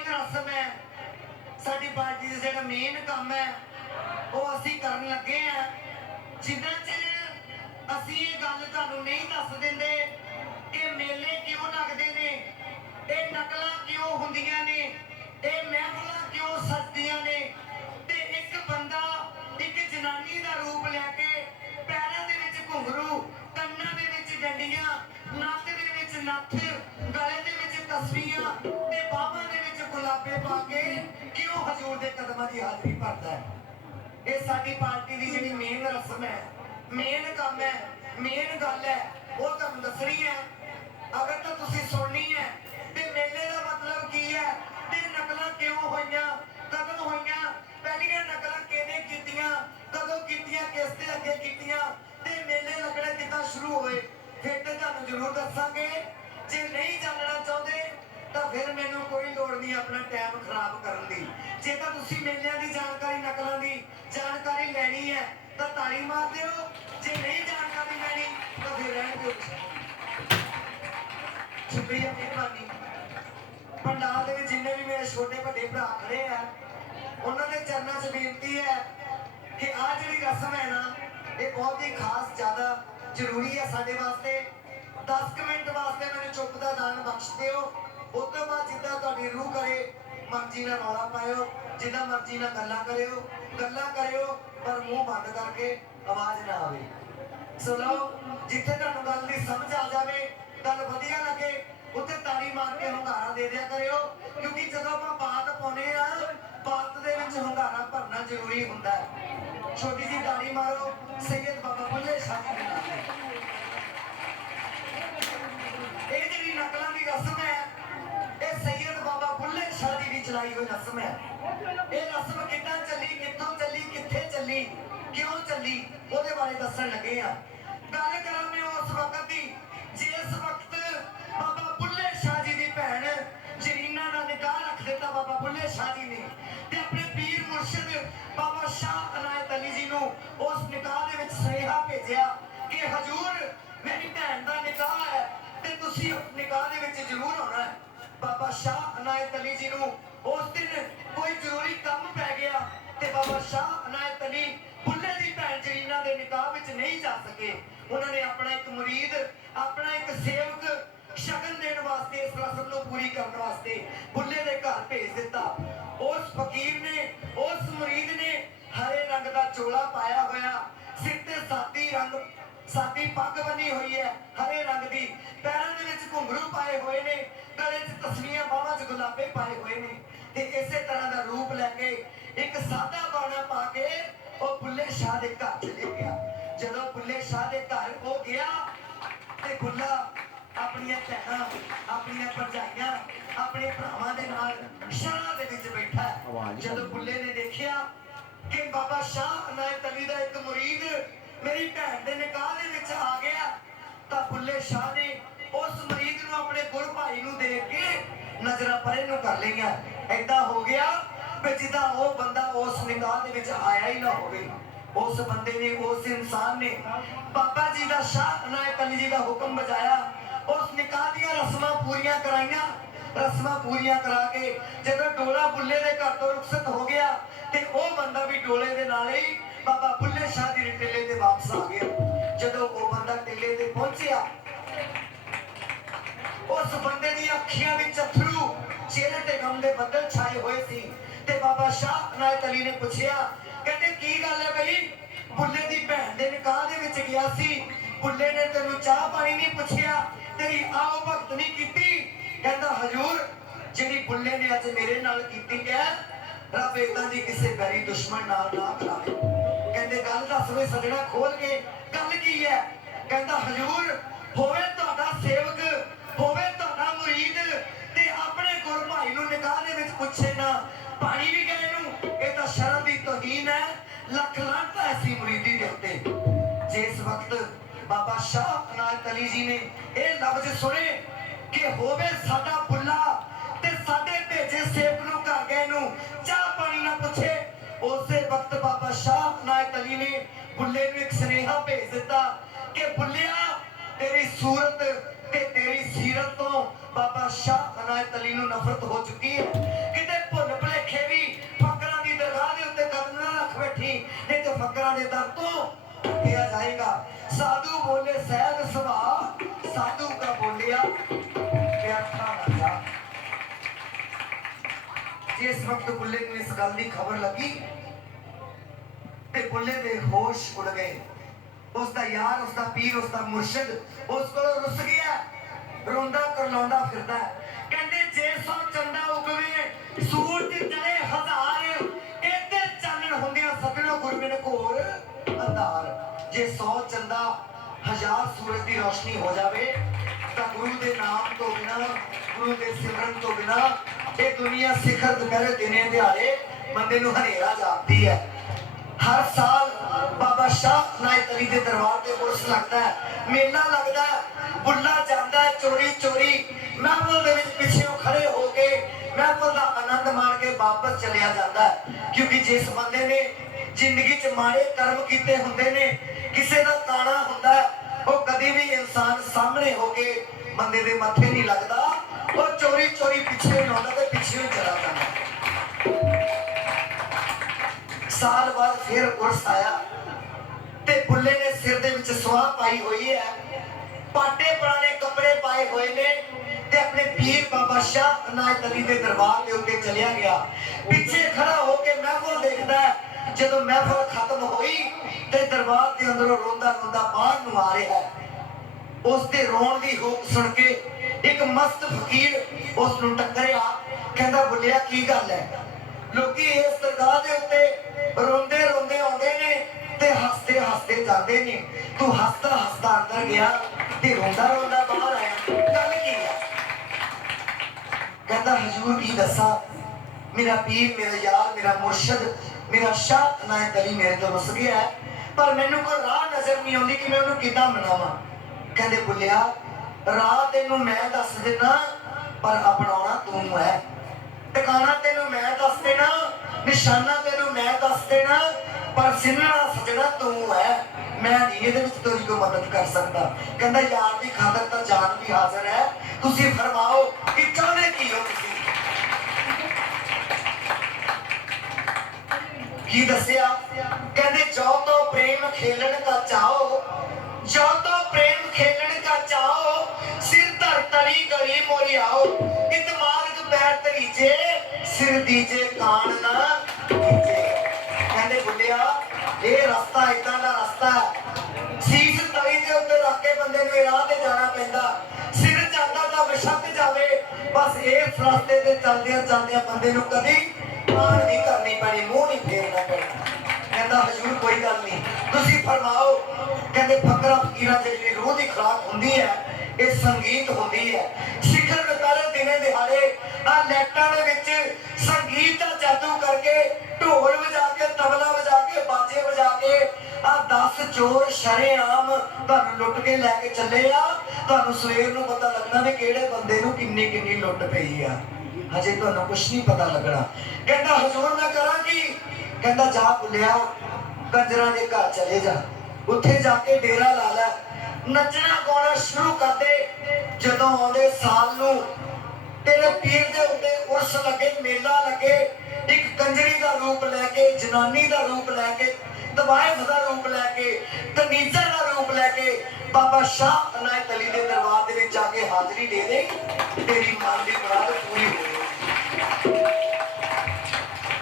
Main रस्म है साडी party का जिहड़ा मेन काम है वो असीं करन लगे हैं। जिन्ना चिर असीं ये गल तुहानूं नहीं दस दिंदे कि मेले क्यों लगदे ने, ये नकलां क्यों हुंदियां ने, ये महफिलां क्यों सजदियां ने, ते एक बंदा एक जनानी दा रूप लैके पैरां दे विच घुंघरू, कंनां दे विच डंडियां, नक दे विच नत्थ, गले दे विच तस्वीरां ते बाहां दे विच गुलाबे पा के क्यों हजूर दे कदमां दी हाजरी भरदा है। ये साडी पार्टी दी जिहड़ी मेन रस्म है, मेन काम है, मेन गल है, वो तुहानूं दसणी है। अगर तो तुसीं सुननी है ते मेले दा मतलब की है ते नकलां क्यों होईयां, कदों होईयां, पहलियां नकलां किहने कीतियां, कदों कीतियां, किस दे अगे कीतियां ते मेले लगणे किद्दां शुरू होए, फिर ते तुहानूं जरूर दस्सांगे। जे नहीं जानना चाहुंदे तो फिर मैनूं कोई लोड़ नहीं अपना टाइम खराब करन दी। जे तां तुसीं मेलिਆਂ ਦੀ जानकारी, नकलां ਦੀ जानकारी लैनी है तो ताड़ी मार दिओ, जे नहीं जानकारी लैनी तो फिर रहण दिओ। शुक्रिया, मेहरबानी। पंडाल दे विच जिन्ने भी मेरे छोटे वड्डे भरा खड़े हैं उन्हां दे चरनां 'च बेनती है कि आ जिहड़ी रस्म है ना ये बहुत ही खास ज़्यादा जरूरी है साडे वास्ते। 10 मिनट वास्ते मैंने चुप दा दान बख्श दिओ। उस तो बाद जिद्दां तुहाडी रूह करे मर्जी नाल रौला पाओ, जिद्दां मर्जी नाल गल्लां करिओ पर मुंह बंद करके आवाज़ ना आवे। सुनो, जिथे तुहानूं गल दी समझ आ जावे, गल वधिया लगे उत्थे ताड़ी मार के हुंगारा दे दिया करिओ, क्योंकि जदों आपां बात पाउने आ बात दे विच हुंगारा भरना जरूरी हुंदा है। छोटी जी ताड़ी मारो सैयद बाबा बुल्ले शाह जी दे नाम ते। ये जिहड़ी नकलां दी रस्म है ये सैयद बाबा बुल्ले शाह जी की चलाई हुई रस्म है। ये रस्म किद्दां चली, कित्थों चली, कित्थे चली, क्यों चली, ਉਹਦੇ ਬਾਰੇ ਦੱਸਣ ਲੱਗੇ ਆ। ਗੱਲ ਕਰਾਂਗੇ ਉਸ ਵਕਤ ਦੀ ਜਿਸ ਵਕਤ ਬਾਬਾ ਬੁੱਲੇ ਸ਼ਾਹ ਜੀ ਦੀ ਭੈਣ ਜਰੀਨਾ ਦਾ ਨਿਕਾਹ ਰੱਖ ਦਿੱਤਾ ਬਾਬਾ ਬੁੱਲੇ ਸ਼ਾਹ ਜੀ ਨੇ ਤੇ ਆਪਣੇ ਪੀਰ ਮੁਰਸ਼ਿਦ ਬਾਬਾ ਸ਼ਾਹ ਅਨਾਇਤ ਅਲੀ ਜੀ ਨੂੰ ਉਸ ਨਿਕਾਹ ਦੇ ਵਿੱਚ ਸੁਨੇਹਾ ਭੇਜਿਆ ਕਿ ਹਜੂਰ ਮੇਰੀ ਭੈਣ ਦਾ ਨਿਕਾਹ ਹੈ ਤੇ ਤੁਸੀਂ ਉਸ ਨਿਕਾਹ ਦੇ ਵਿੱਚ ਜ਼ਰੂਰ ਆਉਣਾ ਹੈ। ਬਾਬਾ ਸ਼ਾਹ ਅਨਾਇਤ ਅਲੀ ਜੀ ਨੂੰ ਉਸ ਦਿਨ ਕੋਈ ਜ਼ਰੂਰੀ ਕੰਮ ਪੈ ਗਿਆ ਤੇ ਬਾਬਾ ਸ਼ਾਹ ਅਨਾਇਤ ਅਲੀ बुल्ले दी भैन जरीना दे निकाह विच नहीं जा सके। उन्होंने अपना एक मुरीद, अपना एक सेवक शगन देने वास्ते, इस रस्म को पूरी करने वास्ते बुल्ले दे घर भेज दिता। उस फकीर ने, उस मुरीद ने हरे रंग का चोला पाया होया, सिर ते सादी पग बनी हुई है हरे रंग की, पैरों दे विच घुंघरू पाए हुए ने, गले च तस्वीरां, बाहां च गुलाबे पाए हुए ने ते इसे तरह का रूप लैके एक सादा बाणा पा के ਉਹ ਬੁੱਲੇ ਸ਼ਾਹ ਦੇ ਘਰ ਚਲੇ ਗਿਆ। ਜਦੋਂ ਬੁੱਲੇ ਸ਼ਾਹ ਦੇ ਘਰ ਉਹ ਗਿਆ ਤੇ ਬੁੱਲਾ ਆਪਣੀਆਂ ਭੈਣਾਂ, ਆਪਣੀਆਂ ਭਰਜਾਈਆਂ, ਆਪਣੇ ਭਰਾਵਾਂ ਦੇ ਨਾਲ ਸ਼ਾਹ ਦੇ ਵਿੱਚ ਬੈਠਾ। ਜਦੋਂ ਬੁੱਲੇ ਨੇ ਦੇਖਿਆ ਕਿ ਬਾਬਾ ਸ਼ਾਹ ਅਨਾਇਤ ਅਲੀ ਦਾ ਇੱਕ ਮੁਰੀਦ ਮੇਰੀ ਭੈਣ ਦੇ ਨਿਕਾਹ ਦੇ ਵਿੱਚ ਆ ਗਿਆ ਤਾਂ ਬੁੱਲੇ ਸ਼ਾਹ ਨੇ ਉਸ ਮੁਰੀਦ ਨੂੰ ਆਪਣੇ ਗੁਰ ਭਾਈ ਨੂੰ ਦੇਖ ਕੇ ਨਜ਼ਰਾਂ ਪਰੇ ਨੂੰ ਕਰ ਲਈਆਂ। ਏਦਾਂ ਹੋ ਗਿਆ जिदा वो बंदा उस निकाह दे विच आया ही ना होवे। उस बंदे ने, उस इंसान ने बाबा जी का शाह अनायत अली जी का हुक्म बजाया, उस निकाह दियां रस्मां पूरियां कराइयां। रस्मां पूरियां करा के जदों डोला बुल्ले दे घर तो रुखसत हो गया ते वो बंदा भी डोले दे नाल ही बाबा बुल्ले शाह दी टिल्ले ते वापस आ गया। जदों वो बंदा टिल्ले ते पहुंचिया उस बंदे दी अखियां विच अथरू, चेहरे ते गम दे बदल छाए हुए सी ते बाबा शाह अनायत अली ने पूछया, कहते की गल है बई, बुल्ले दी भैन दे निकाह दे विच गया सी, बुल्ले ने तेनू चाह पानी नहीं पूछया, तेरी आओ भगत नहीं कीती? कहंदा हजूर जिहड़ी बुल्ले ने अज मेरे नाल कीती है रब इदां दी किसे बैरी दुश्मन नाल ना करावे। कहंदे गल दस वे सजना खोल के, गल की है? कहंदा हजूर होवे तुहाडा सेवक, होवे तुहाडा मुरीद ते अपने गुर भाई नू निकाह दे विच पुछे ना पानी भी गए नू, ये तो शर्म की तौहीन है, लख लानत ऐसी मुरीदी दे उत्ते। जिस वक्त बाबा शाह अनायत अली जी ने ये लफ्ज सुने कि होवे साडा बुल्ला ते साडे भेजे सेवक नू घर गए नू चाह पानी ना पूछे, उसे वक्त बाबा शाह अनायत अली ने बुल्ले नू एक सुनेहा भेज दिता कि बुल्लिया तेरी सूरत ते तेरी सीरत तो बाबा शाह अनायत अली नूं नफरत हो चुकी है। किते भुल भुलेखे भी फकरां दी दरगाह दे उत्ते कदम ना रख बैठी, नहीं तो फकरां दे दर तो किया जाएगा। साधु बोले सहज सुभाव, साधु का बोलिया व्याख्या ना जा। जिस वक्त बुल्ले नूं इस गल दी खबर लगी ते बुल्ले दे होश उड़ गए। उसका यार, उसका पीर, उसका मुर्शिद उस कोलों रुस गया, रोंदा करलाउंदा फिरदा। कहंदे जे सौ चंदा उगवे सूरज चढ़े हजार, इते चानण हुंदियां सजणो गुरबिन घोर अंधार। जे 100 चंदा 1000 सूरज की रोशनी हो जाए तो गुरु के नाम तो बिना, गुरु के सिमरन तो बिना ये दुनिया सिखर दोपहरे दिने दिहाड़े बंदे नूं हनेरा जापदी है। हर साल बाबा शाह अनायत अली के दरबार से उर्स लगता है, मेला लगता है, बुल्ला जाता है चोरी चोरी महफिल दे विच पिछेओं खड़े होके महफिल का आनंद मान के वापस चलिया जाता है। क्योंकि जिस बंदे ने जिंदगी च माड़े कर्म किए होंदे ने, किसी का ताना होंदा है, वो कभी भी इंसान सामने होके बंदे दे मथे नहीं लगता, वो चोरी चोरी पिछे नहीं होता तो पिछे ही चला जाता। साल बाद फिर उर्स आया ते बुल्ले ने सिर दे विच सुआह पाई हुई है, पाटे पुराने कपड़े पाए हुए ने ते अपने पीर बाबा शाह अनायत अली के दरबार के उत्ते चलिया गया। पीछे खड़ा होके महफिल देखदा है। जदों महफिल खत्म हुई ते दरबार के अंदरों रोंदा रोंदा बाहर नूं आ रहा है। उसके रोण की होक सुन के एक मस्त फकीर उस नूं टकरिया, कहंदा बुल्लिया की गल है? लोकी इस दरगाह के उत्ते रोंदे रोंदे आउंदे ने ते हसदे हसदे जाते ने, तू हसदा हसदा अंदर गया ते रोंदा रोंदा बाहर आया, गल की है? कहता हजूर की दसा, मेरा पीर, मेरा यार, मेरा मुर्शद, मेरा शाह अनायत अली मेरे तो रुस गया है, पर मैनू कोई राह नजर नहीं आती कि मैं उन्होंने किदां मनावां। कहंदे बुल्लिया राह तेनू मैं दस देना, पर अपनाउणा तू है। ठिकाना तेनू मैं दस देना, निशाना तेनू मैं दस देना, पर सिन्नना सजना तू है। मैं नहीं ये तेरी कोई मदद कर सकता। कहंदा यार की खातर तो जान भी हाजिर है, तुसी फरमाओ कि चाहते की हो? तुसी की दसिया? कहंदे जो तो प्रेम खेलन का चाहो, जो तो प्रेम खेलन का चाहो, सिर धर तली गली मोरी आओ, इत मार्ग पैर तरीजे, सिर दीजे कान ना दीजे। कहंदे बुल्लिया ये रास्ता इदां दा रास्ता है, सीस तली दे उत्ते रख के बंदे नूं राह ते जाना पैंदा, सिर जांदा तां बेशक जावे, बस इस रास्ते ते चलदियां चलदियां बंदे नूं कदी कान नहीं करनी पैनी, मुंह नहीं फेरना पैना। कहंदा हजूर कोई गल नहीं, तुसी फरमाओ। कहंदे फकरा फकीरां दी जिहड़ी रूह दी खुराक हुंदी है, ये संगीत होंदी है। शिखर दुपहरे दिने दिहाड़े आ लैटां दे विच संगीत दा जादू करके ढोल वजा के, तबला वजा के, बाजे वजा के आ 10 चोर शरेआम तुहानूं लुट के लैके चले आ। तुहानूं सवेर नूं पता लगना भी किहड़े बंदे नूं किन्नी किन्नी लुट पई आ, हजे तुहानूं कुछ नहीं पता लगना। कहंदा हजूर मैं करा की? कहंदा जा बुल्लिया कंजरां दे घर चले जा, उत्थे जाके डेरा ला लै, नचना गाना शुरू कर दे। जदों आउंदे साल नूं तेरे पीर दे उत्ते उर्स लगे, मेला लगे, एक कंजरी दा रूप लैके, जनानी दा रूप लैके, तवाइफ दा रूप लैके, कनीजा दा रूप लैके बाबा शाह अनायत अली दे दरबार दे विच जाके हाजरी दे दे, तेरी मन दी मुराद पूरी हो।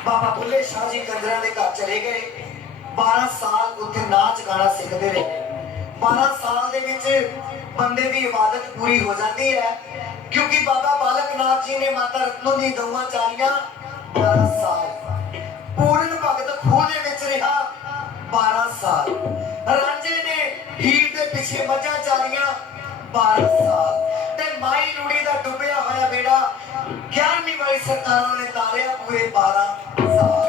बाबा बुल्ले शाह जी कंजरा दे घर चले गए। 12 साल उत्थे नाच गाना सीखते रहे। 12 साल दे विच बंदे दी इबादत पूरी हो जाती है, क्योंकि बाबा बालक नाथ जी ने माता रत्नों दी गौवां चारियां 12 साल, पूर्ण भगत खूह दे विच रहा 12 साल, रांझे ने हीर दे पिछे मझां चारियां 12 साल, ते माई लूड़ी दा डुबिया होया बेड़ा 11वीं वाली सरकारां ने तारिया पूरे 12 साल।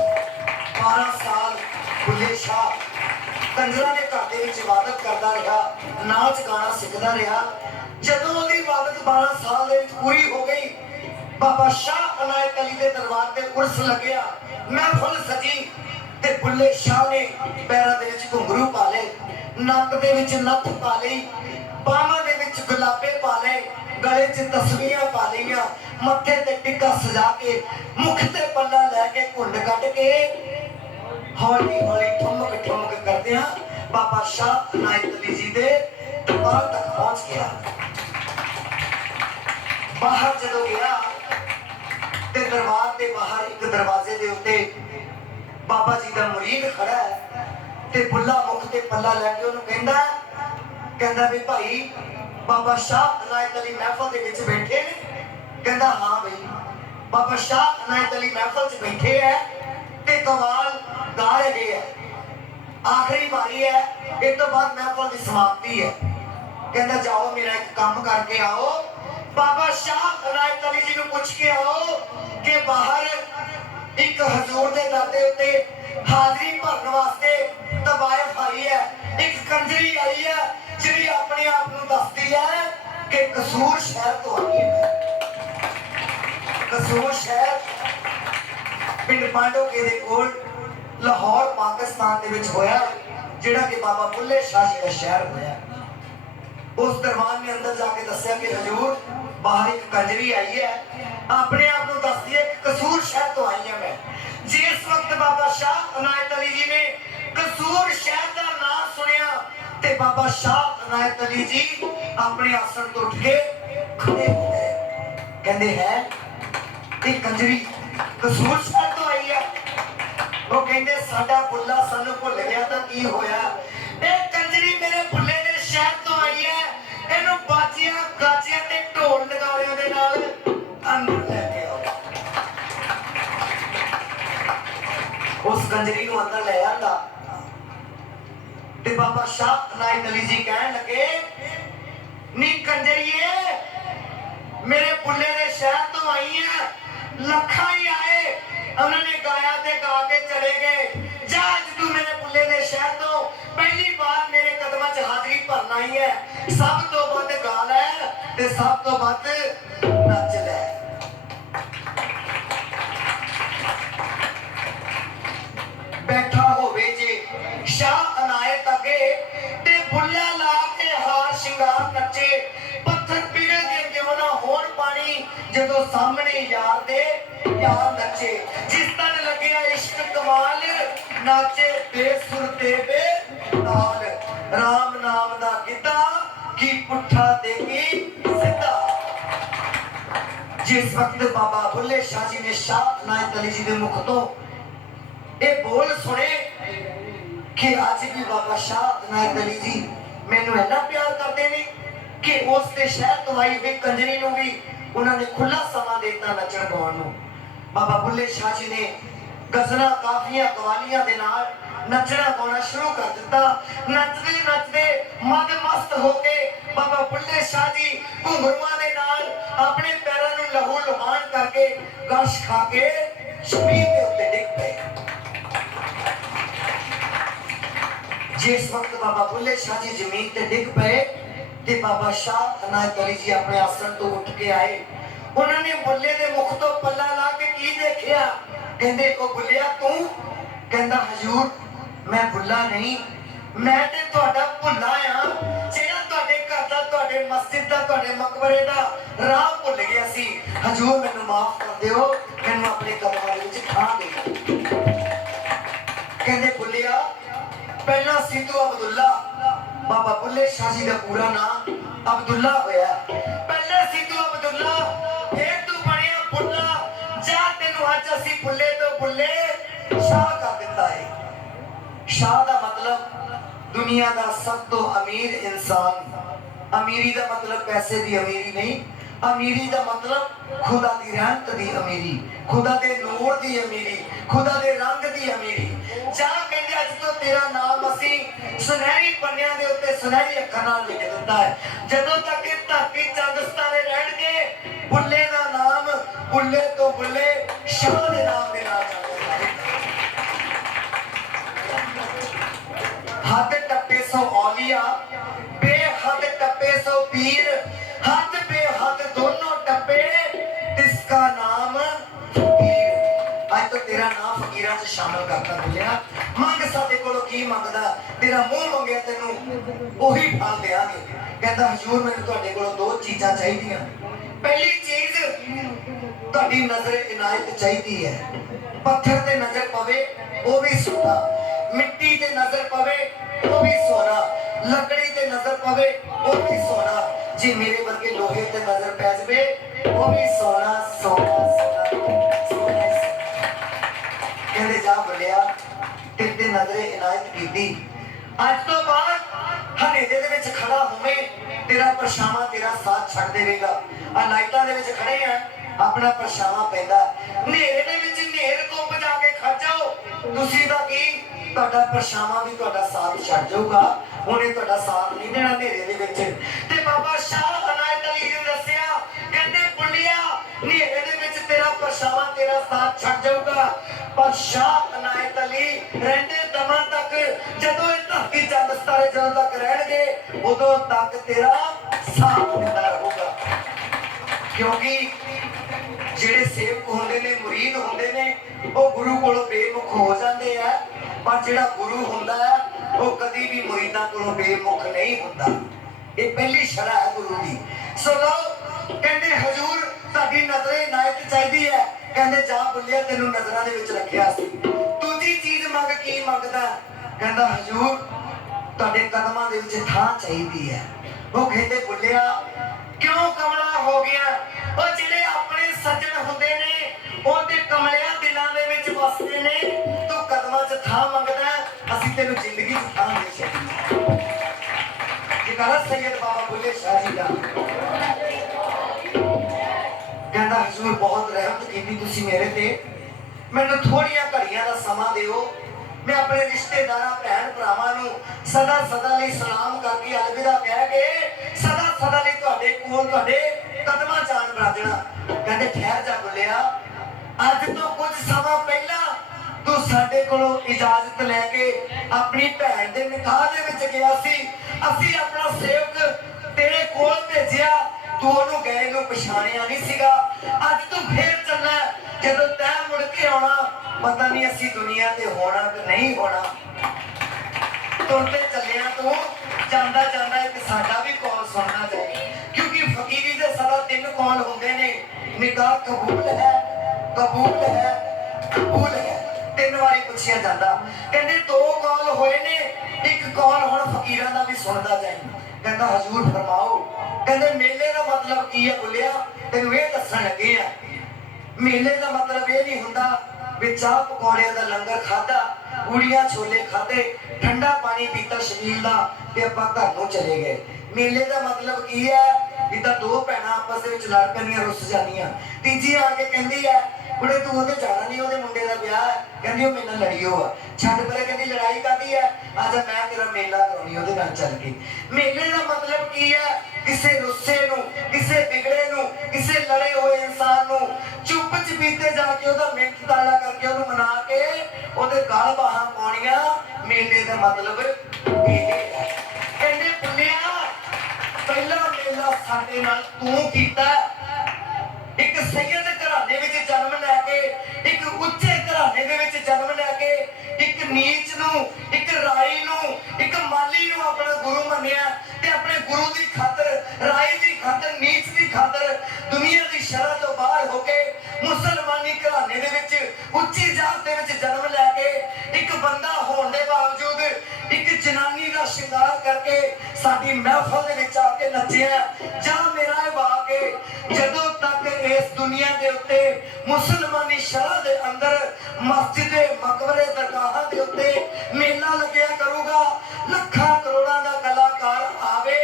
12 साल बुल्ले शाह कंजरा ने घर दे विच इबादत करदा रहा, नाच गाना सीखदा रहा। जदों ओदी इबादत 12 साल दे विच पूरी हो गई, बाबा शाह अनायत अली दे दरबार ते उर्स लग्या, महफिल सजी ते बुल्ले शाह ने पैरां दे विच घुंघरू पा ले, नक दे विच नथ पा लई, बाहां दे विच गुलाबे पा ले, गले च तस्वीरां पा लिया, मत्थे ते टिक्का सजा के, मुख ते पल्ला लैके घुंड कट के हौली हौली ठुमक ठुमक करदे बाबा शाह इनायत अली जी दे दरबार तक पहुंच गया। बाहर जदों गया ते दरबार के बाहर एक दरवाजे के उत्ते बाबा जी का मुरीद खड़ा है ते बुल्ला मुख ते पल्ला लैके उन्होंने कहंदा भी भाई बाबा शाह इनायत अली महफल दे विच बैठे ने? कहंदा हाँ भाई बाबा शाह इनायत अली महफल च बैठे है ते कवाल गा रहे हैं, आखिरी बारी है, इस तो बाद महफल की समाप्ति है। कहंदा जाओ मेरा एक काम करके आओ, बाबा शाह इनायत अली जी को पूछ के आओ कि बाहर एक हजूर दे दर दे उत्ते हाजरी भरने वास्ते तवायफ आई है, एक कंजरी आई है जिहड़ी अपने आप को दसदी है कि कसूर शहर तो आई है। कसूर शहर पिंड पांडोके दे कोल लाहौर पाकिस्तान दे विच होया, जिहड़ा कि बाबा बुल्ले शाह जी का शहर होया। उस दरबार ने अंदर जाके दस्या कि हजूर बाहर एक कंजरी आई है, अपने आप को दसदी है कि कसूर शहर तो आई है मैं। जिस वक्त बाबा शाह इनायत अली जी ने कसूर शहर का नाम सुनिया ते बाबा शाह इनायत अली जी अपने आसन तो उठ के खड़े हो गए। कहते हैं कि कंजरी कसूर शहर तो आई है। वो कहते साडा बुल्ला सानू भुल गया तो की होया? ए कंजरी मेरे बुल्ले दे शहर तो आई है, इहनू बाजियां गाजियां ते ढोल नगाड़ियां दे नाल अंदर लेके आओ। उस कंजरी को अंदर ले आंदा ते बाबा शाह इनायत अली जी कहन लगे नी कंजरीए मेरे बुल्ले दे शहर तो आई है, लखा ही आए, उन्होंने गाया ते गा के चले गए। जा तू मेरे बुल्ले दे शहर तो पहली बार मेरे कदमां च हाजरी भरना ही है, सब तो वध गा लै ते सब तो वध नच लै। बैठा होवे जे शाह इनायत अगे ते बुल्ला ला के हार शिंगार नचे, पत्थर पिघल के क्यों ना होण पानी जदों सामने यार दे यार नचे। जिस तन लगिया इश्क कमाल नाचे बेसुर ते बेताल, राम नाम दा गिद्दा की पुट्ठा देगी सिद्धा। जिस वक्त बाबा बुल्ले शाह जी ने शाह इनायत अली जी के मुख तो ये बोल सुने कि आज भी बाबा शाह इनायत अली जी मैनू इन्ना प्यार करते हैं कि उस दे शहर तो आई हुई कंजरी नूं भी उन्होंने खुला समा देता नचण गाउण नूं। बाबा बुल्ले शाह जी ने गजलां काफियां कवालियां दे नाल नचना गाना शुरू कर दिता। नचदे नचदे मद मस्त होके बाबा बुल्ले शाह जी घुंघरूआं दे नाल अपने पैरां नूं लहू लुहान करके गश खा के शबीर दे उत्ते डिग पे। जिस वक्त बाबा बुल्ले शाह जी जमीन ते डिग पे ते बाबा शाह इनायत अली जी अपने आसन तो उठ के आए। उन्होंने बुल्ले दे मुख तो पल्ला ला के की देखिया? कहंदे ओ बुल्लिया तू? कहंदा हजूर मैं बुल्ला नहीं, मैं ते तुहाडा भुल्ला आ, जेड़ा तुहाडे घर दा तुहाडे मस्जिद दा तुहाडे मकबरे दा राह भुल गया सी। हजूर मैनू माफ कर दिओ, मैनू अपने कदमां दे विच ठां दे। कहंदे बुल्लिया पहला सिद्धू अब्दुल्ला, बाबा बुल्ले शाह जी का पूरा नाम अब्दुल्ला होया। पहले सिद्धू अब्दुल्ला फिर तू बनिया बुल्ला, जा तेनू अज असीं बुल्ले तो बुल्ले शाह कर दिता है। शाह का मतलब दुनिया का सब तो अमीर इंसान। अमीरी का मतलब पैसे की अमीरी नहीं, अमीरी का मतलब खुदा की रहमत की अमीरी, खुदा के नूर की अमीरी, खुदा के रंग की अमीरी। जा कहते अज तो तेरा नाम असी सुनहरी पन्नियां दे उत्ते सुनहरी अखां नाल लिख दिता है। जदों तक इस धरती चंद सितारे रहणगे बुल्ले का नाम बुल्ले तो बुल्ले शाह दे नाम दे नाल चलदा है। हद टप्पे सो औलिया बेहद टप्पे सो पीर, हद बेहद दोनों टप्पे जिसका नाम फकीर। आज तो तेरा नाम फकीरां च शामिल करता बुल्लिया। मंग साडे कोलों की मंगदा? तेरा मुंह मंगया तेनू ओही फल देंगे। कहता हजूर मैंने तुहाडे कोलों दो चीज़ां चाहिदियां। पहली चीज तुहाडी नजर इनायत चाहिदी है। पत्थर ते नजर पवे वो भी सोना, मिट्टी ते नजर पवे वो भी सोना, लकड़ी ते नजर पवे वो भी सोना, जी मेरे वर्गे लोहे ते नजर पै जावे वो भी सोना सोना सोना सोना। कहते जा बलिया तेरे ते नजरे इनायत कीती, अज तो बाद हनेरे दे विच खड़ा होवे तेरा परछावां तेरा साथ छड़ देवेगा। आ लाइटां दे विच खड़े हैं अपना परछावां पैंदा, नेरे दे विच नेर को बजा के खड़ जाओ तुसी दा की ਤੁਹਾਡਾ ਪਰਛਾਵਾਂ ਵੀ ਤੁਹਾਡਾ ਸਾਥ ਛੱਡ ਜਾਊਗਾ, ਉਹਨੇ ਤੁਹਾਡਾ ਸਾਥ ਨਹੀਂ ਦੇਣਾ ਹਨੇਰੇ ਦੇ ਵਿੱਚ। ਤੇ ਬਾਬਾ ਸ਼ਾਹ ਅਨਾਇਤ ਅਲੀ ਨੇ ਦੱਸਿਆ ਕਹਿੰਦੇ ਪੁੱਲਿਆ ਹਨੇਰੇ ਦੇ ਵਿੱਚ ਤੇਰਾ ਪਰਛਾਵਾਂ ਤੇਰਾ ਸਾਥ ਛੱਡ ਜਾਊਗਾ, ਪਰ ਸ਼ਾਹ ਅਨਾਇਤ ਅਲੀ ਰਹਿੰਦੇ ਦਮਾਂ ਤੱਕ ਜਦੋਂ ਇਹ ਧਰਤੀ ਚੰਦ ਸਿਤਾਰੇ ਜਦੋਂ ਤੱਕ ਰਹਿਣਗੇ ਉਦੋਂ ਤੱਕ ਤੇਰਾ ਸਾਥ ਦਿੰਦਾ ਰਹੂਗਾ। ਕਿਉਂਕਿ ਜਿਹੜੇ ਸੇਵਕ ਹੁੰਦੇ ਨੇ ਮੁਰੀਦ ਹੁੰਦੇ ਨੇ ਉਹ ਗੁਰੂ ਕੋਲੋਂ ਬੇਮੁਖ ਹੋ ਜਾਂਦੇ ਆ, पर जिहड़ा गुरु हुंदा है वो कदी भी मुरीदां कोलों बेमुख नहीं हुंदा। ये पहली शरह है गुरु दी। सो लो कहंदे हजूर तुहाडी नजर इनायत चाहिदी है। कहंदे जा बुल्लिया तैनूं नजरां दे विच रखिया सी, दूजी चीज मंग की मंगदा? कहंदा हजूर तुहाडे कदमां दे विच थां चाहिदी है। वो कहंदे बुल्लिया क्यों कमला हो गया? ओ जिहड़े अपने सज्जन हुंदे ने ਉਹਦੇ ਕਮਲਿਆਂ ਦਿਲਾਂ ਦੇ ਵਿੱਚ ਵਸਦੇ ਨੇ, ਤੂੰ ਕਦਮਾਂ 'ਚ ਥਾਂ ਮੰਗਦਾ ਅਸੀਂ ਤੈਨੂੰ ਜ਼ਿੰਦਗੀ 'ਚ ਥਾਂ ਦੇ ਛੱਡੀ। ਜੇਕਰ ਸੈਯਦ ਬਾਬਾ ਬੁੱਲੇ ਸ਼ਾਹ ਜੀ ਦਾ ਕਹਿੰਦਾ ਹਜ਼ੂਰ ਬਹੁਤ ਰਹਿਮਤ ਕੀਤੀ ਤੁਸੀਂ ਮੇਰੇ ਤੇ, ਮੈਨੂੰ ਥੋੜੀਆਂ ਘੜੀਆਂ ਦਾ ਸਮਾਂ ਦਿਓ, ਮੈਂ ਆਪਣੇ ਰਿਸ਼ਤੇਦਾਰਾਂ ਭੈਣ ਭਰਾਵਾਂ ਨੂੰ ਸਦਾ ਸਦਾ ਲਈ ਸਲਾਮ ਕਰਕੇ ਅਲਵਿਦਾ ਕਹਿ ਕੇ ਸਦਾ ਸਦਾ ਲਈ ਤੁਹਾਡੇ ਕੋਲ ਤੁਹਾਡੇ ਕਦਮਾਂ 'ਚ ਆਣ ਬਰਾਜਣਾ। ਕਹਿੰਦੇ ਠਹਿਰ ਜਾ ਬੁੱਲਿਆ, ਅੱਜ ਤੋਂ ਕੁਝ ਸਮਾਂ ਪਹਿਲਾਂ ਤੂੰ ਸਾਡੇ ਕੋਲੋਂ ਇਜਾਜ਼ਤ ਲੈ ਕੇ ਆਪਣੀ ਭੈਣ ਦੇ ਨਿਕਾਹ ਦੇ ਵਿੱਚ ਗਿਆ ਸੀ, ਅਸੀਂ ਆਪਣਾ ਸੇਵਕ ਤੇਰੇ ਕੋਲ ਭੇਜਿਆ, ਤੂੰ ਉਹਨੂੰ ਗਏ ਨੂੰ ਪਛਾਣਿਆ ਨਹੀਂ ਸੀਗਾ, ਅੱਜ ਤੂੰ ਫੇਰ ਚੱਲਾ, ਜਦੋਂ ਤੈਂ ਮੁੜ ਕੇ ਆਉਣਾ ਪਤਾ ਨਹੀਂ ਅਸੀਂ ਦੁਨੀਆ ਤੇ ਹੋਣਾ ਕਿ ਨਹੀਂ ਹੋਣਾ। ਤੁਰਦੇ ਚੱਲਿਆ ਤੂੰ ਜਾਂਦਾ ਜਾਂਦਾ ਇੱਕ ਸਾਡਾ ਵੀ ਕੌਲ ਸੁਣਨਾ ਚਾਹੀਦਾ, ਕਿਉਂਕਿ ਫਕੀਰੀ ਦੇ ਸਦਾ ਤਿੰਨ ਕੌਲ ਹੁੰਦੇ ਨੇ, ਨਿਕਾਹ ਕਬੂਲ ਹੈ कबूल है कबूल है, तीन बारी पूछिया जाता। कहते दो कॉल होए ने, एक कॉल हुण फकीरां दा भी सुनदा जाए। कहता हजूर फरमाओ। कहते मेले का मतलब की है? बोलिया तैनूं इह दस्सण लगे आ। मेले का मतलब ये नहीं हुंदा भी चाह पकौड़ियां दा लंगर खादा, पूड़ियां छोले खादे, ठंडा पानी पीता शरीर दा ते आपां घर नूं चले गए। मेले का मतलब की है? इदा दो भैणां आपस दे विच लड़ पैंदियां रुस जांदियां, तीजी आके कहंदी है कुड़े तू ਉਹਦੇ ਜਾਣਾ ਨਹੀਂ, ਉਹਦੇ ਮੁੰਡੇ ਦਾ ਵਿਆਹ ਹੈ, ਕਹਿੰਦੀ ਉਹ ਮੇਰੇ ਨਾਲ ਲੜੀਓ ਆ, ਛੱਡ ਪਰੇ, ਕਹਿੰਦੀ ਲੜਾਈ ਕਾਦੀ ਹੈ, ਅੱਜ ਮੈਂ ਤੇਰਾ ਮੇਲਾ ਕਰਾਉਣੀ ਉਹਦੇ ਨਾਲ ਚੱਲ ਕੇ। ਮੇਲੇ ਦਾ ਮਤਲਬ ਕੀ ਹੈ? ਕਿਸੇ ਰੁੱਸੇ ਨੂੰ, ਕਿਸੇ ਵਿਗੜੇ ਨੂੰ, ਕਿਸੇ ਲੜੇ ਹੋਏ ਇਨਸਾਨ ਨੂੰ ਚੁੱਪ ਚਪੀਤੇ ਜਾ ਕੇ ਉਹਦਾ ਮਿੰਟ ਤਾਲਾ ਕਰਕੇ ਉਹਨੂੰ ਮਨਾ ਕੇ ਉਹਦੇ ਗਲ ਬਾਹਾਂ ਪਾਉਣੀਆਂ, ਮੇਲੇ ਦਾ ਮਤਲਬ ਇਹ ਹੈ। ਕਹਿੰਦੇ ਪੁੱਲਿਆ ਪਹਿਲਾ ਮੇਲਾ ਸਾਡੇ ਨਾਲ ਤੂੰ ਕੀਤਾ, ਇੱਕ ਸੈਯਦ ਘਰਾਣੇ ਵਿੱਚ ਜਨਮ ਲੈ ਕੇ, ਇੱਕ ਉੱਚੇ ਘਰਾਣੇ ਦੇ ਵਿੱਚ ਜਨਮ ਲੈ ਕੇ, ਇੱਕ ਨੀਚ ਨੂੰ, ਇੱਕ ਰਾਈ ਨੂੰ, ਇੱਕ ਮਾਲੀ ਨੂੰ ਆਪਣਾ ਗੁਰੂ ਮੰਨਿਆ ਤੇ ਆਪਣੇ ਗੁਰੂ ਦੀ ਖਾਤਰ, ਰਾਈ ਦੀ ਖਾਤਰ, ਨੀਚ ਦੀ ਖਾਤਰ ਦੁਨੀਆ ਦੀ ਸ਼ਰ੍ਹਾਂ ਤੋਂ ਬਾਹਰ ਹੋ ਕੇ ਮੁਸਲਮਾਨੀ ਘਰਾਣੇ ਦੇ ਵਿੱਚ ਉੱਚੀ ਜਾਤ ਦੇ ਵਿੱਚ ਜਨਮ ਲੈ ਕੇ, ਇੱਕ ਬੰਦਾ ਹੋਣ ਦੇ ਬਾਵਜੂਦ ਇੱਕ ਜਨਾਨੀ ਦਾ ਸ਼ਿੰਗਾਰ ਕਰਕੇ ਸਾਡੀ ਮਹਿਫਲ ਦੇ ਵਿੱਚ ਆ ਕੇ ਨੱਚਿਆ। ਜਾਂ ਮੇਰਾ ਇਹ ਵਾਕ ਹੈ, ਜਦੋਂ ਤੱਕ ਇਸ ਦੁਨੀਆ ਦੇ ਉੱਤੇ ਮੁਸਲਮਾਨੀ ਸ਼ਰ੍ਹਾਂ ਦੇ ਅੰਦਰ ਮਸਜਿਦੇ ਮਕਬਰੇ ਦਰਗਾਹਾਂ ਦੇ ਉੱਤੇ ਮੇਲਾ ਲੱਗਿਆ ਕਰੂਗਾ, ਲੱਖਾਂ ਕਰੋੜਾਂ ਦਾ ਕਲਾਕਾਰ ਆਵੇ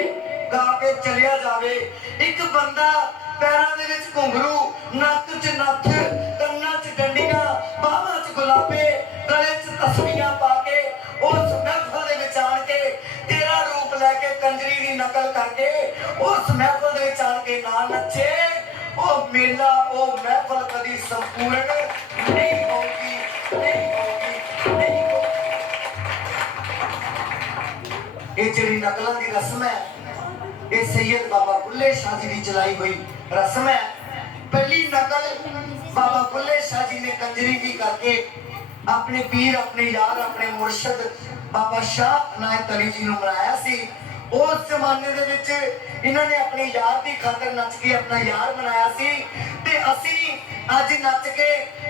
ਗਾ ਕੇ ਚਲਿਆ ਜਾਵੇ, ਇੱਕ ਬੰਦਾ ਪੈਰਾਂ ਦੇ ਵਿੱਚ ਘੁੰਗਰੂ, ਨੱਕ 'ਚ ਨੱਥ, ਕੰਨਾਂ 'ਚ ਡੰਡੀਆਂ, ਬਾਹਾਂ 'ਚ ਗੁਲਾਬੇ, ਗਲੇ 'ਚ ਤਸਬੀਹਾਂ ਪਾ ਕੇ ਉਸ ਮਹਿਫਲ ਦੇ ਵਿੱਚ ਆਣ ਕੇ ਤੇਰਾ ਰੂਪ ਲੈ ਕੇ ਕੰਜਰੀ ਦੀ ਨਕਲ ਕਰਕੇ ਉਸ ਮਹਿਫਲ ਦੇ ਵਿੱਚ ਆਣ ਕੇ ਨਾ ਨੱਚੇ, ਉਹ ਮੇਲਾ, ਉਹ ਮਹਿਫਲ ਕਦੀ ਸੰਪੂਰਨ ਨਹੀਂ ਹੋਊਗੀ, ਨਹੀਂ ਹੋਊਗੀ, ਨਹੀਂ ਹੋਊਗੀ। ਇਹ ਜਿਹੜੀ ਨਕਲਾਂ ਦੀ ਰਸਮ ਹੈ, ਇਹ ਸੈਯਦ ਬਾਬਾ ਬੁੱਲੇ ਸ਼ਾਹ ਜੀ ਦੀ ਚਲਾਈ ਹੋਈ ਰਸਮ ਹੈ। ਪਹਿਲੀ ਨਕਲ ਬਾਬਾ ਬੁੱਲੇ ਸ਼ਾਹ ਜੀ ਨੇ ਕੰਜਰੀ ਦੀ ਕਰਕੇ ਆਪਣੇ ਪੀਰ, ਆਪਣੇ ਯਾਰ, ਆਪਣੇ ਮੁਰਸ਼ਦ ਬਾਬਾ ਸ਼ਾਹ ਅਨਾਇਤ ਅਲੀ ਜੀ ਨੂੰ ਮਨਾਇਆ ਸੀ। उस जमाने दे विच इन्हां ने अपने यार की खातर नच के अपना यार मनाया सी ते असी अज नच के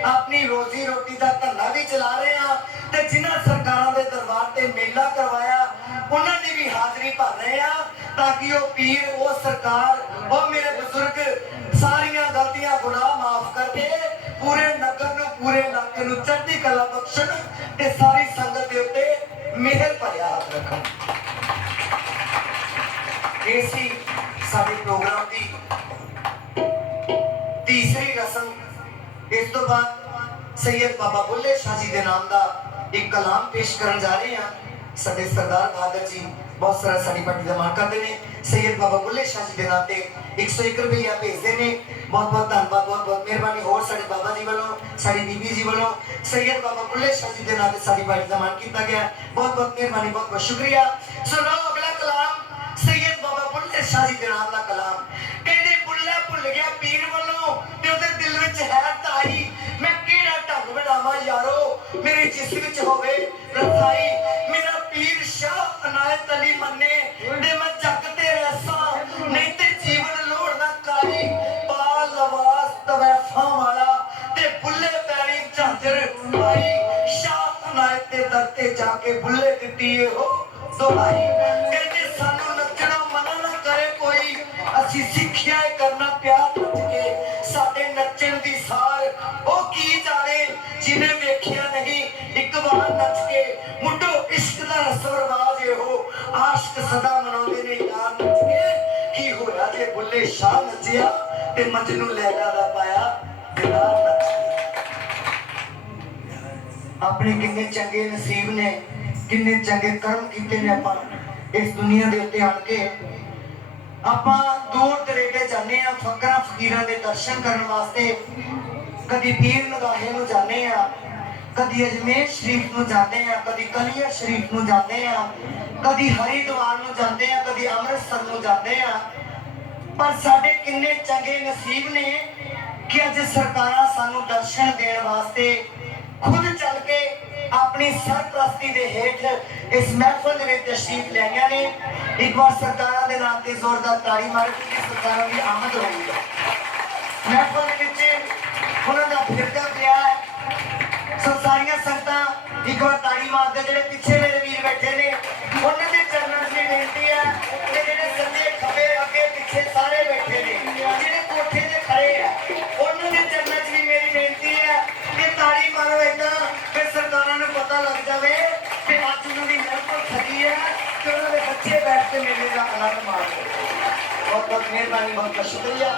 अपनी रोजी रोटी का धंधा भी चला रहे हैं ते जिन्हां सरकारां दे दरबार ते मेला करवाया उन्हां दी भी हाजरी भर रहे हैं ताकि वो पीर वो सरकार वो मेरे बुजुर्ग सारियां गलतियां गुनाह माफ करके पूरे नगर नूं पूरे इलाके नूं चढ़दी कला बख्शण ते सारी संगत दे उत्ते मेहर भरिया हाथ रखण। ये सी साडे प्रोग्राम दी तीसरी रस्म। इस तो बाद सैयद बाबा बुल्ले शाह जी के नाम का एक कलाम पेश करन जा रहे हैं। साडे सरदार बहादुर जी बहुत सारा साड़ी पार्टी का मान करते हैं। सैयद बाबा बुल्ले शाह जी के नाम से 101 रुपया भेजते हैं। बहुत बहुत धन्यवाद बहुत बहुत मेहरबानी। होर साडे बाबा जी वालों साडी बीबी जी वालों सैयद बाबा बुल्ले शाह जी के नाम से साड़ी पार्टी का मान किया गया। बहुत बहुत मेहरबानी बहुत बहुत शुक्रिया। सुनो अगला कलाम सैयद बाबा बुल्ले शाह जी के नाम का कलाम। कहते बुल्ला भुल गया पीर वालों ते ओदे दिल विच है ताई मैं केड़ा ढंग बनावा यारो मेरे जिस विच होवे रसाई मेरा पीर शाह अनायत अली मन्ने ते मैं जग ते रसा नहीं ते जीवन लोड़ना काई पाल लवास तवैफा वाला ते बुल्ले पैरी झांझर पाई शाह अनायत दे दर ते जाके बुल्ले दित्ती हो दुहाई। कहते सानू नचना मना ना करे कोई असी सिੱਖਿਆ करना प्यार नच के साडे नचण दी सार ओ की जाने जिन्हें वेखिया नहीं एक बार नच के मुंडो इश्क दा रस्म रिवाज हो आशिक सदा मनाउंदे ने यार नच के की होया जे बुल्ले शाह नचिया ते मजनू लैला दा पाया दिलार नच अपने किन्ने चंगे नसीब ने किन्ने चंगे कर्म कीते ने आपां इस दुनिया दे उत्ते आण के आपां दूर दरेडे जाने आ फकरां फकीरां दे दर्शन करने वास्ते कदी पीर नगाहे नूं जाने आ कदी अजमेर शरीफ नूं जाते हैं कदी कलिया शरीफ नूं जाते हैं कदी हरिद्वार नूं जाते हैं कदी अमृतसर नूं जाते हैं। पर साडे किन्ने चंगे नसीब ने कि अज सरकारां सानू दर्शन देने वास्ते खुद चल के अपनी सरप्रस्ती दे हेठ इस महफिल दे विच तशरीफ लाईयां ने। एक बार सरकारां दे नाम ते जोरदार ताड़ी मारो कि सरकारां दी आमद होई है। महफिल दे विच उन्हां दा फिरका पिया है। सो सारियां संगतां एक बार ताड़ी मारदे जेहड़े पिछे मेरे वीर बैठे ने उन्हां दे चरणन च बेनती है कि जेहड़े सज्जे खब्बे अगे पिछे सारे बैठे ने जेहड़े कोठे ते खड़े है उन्हां दे चरणन च भी मेरी बेनती है कि ताड़ी मारो इदां फिर सरकारां नूं पता लग जावे कि अज उन्हां दी महफिल सजी है कि उन्हां दे बच्चे बैठ के मेले दा आनंद माण रहे। बहुत बहुत मेहरबानी बहुत बहुत शुक्रिया।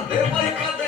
ਘਰ ਦੇ ਭਾਈ ਕੱਢ